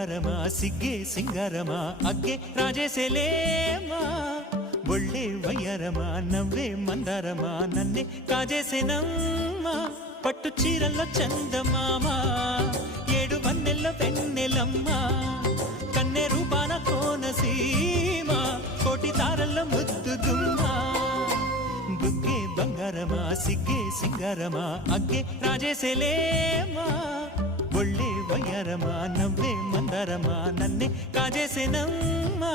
బంగారమా సిగ్గే సింగారమా అగ్గే రాజేసేలేమా ఒళ్ళే వయ్యారమా నవ్వే మందారమా నన్నే కాజేసేనమ్మా పట్టు చీరల్లో చందమామా ఏడు వన్నెల్లో వెన్నెలమ్మా కన్నె రూపాన కోనసీమ కోటి తారల్లో ముద్దుగుమ్మా బుగ్గే బంగారమా సిగ్గే సింగారమా అగ్గే రాజేసేలేమా ఒళ్ళే వయ్యారమా నవ్వే మందారమా నన్నే కాజేసేనమ్మా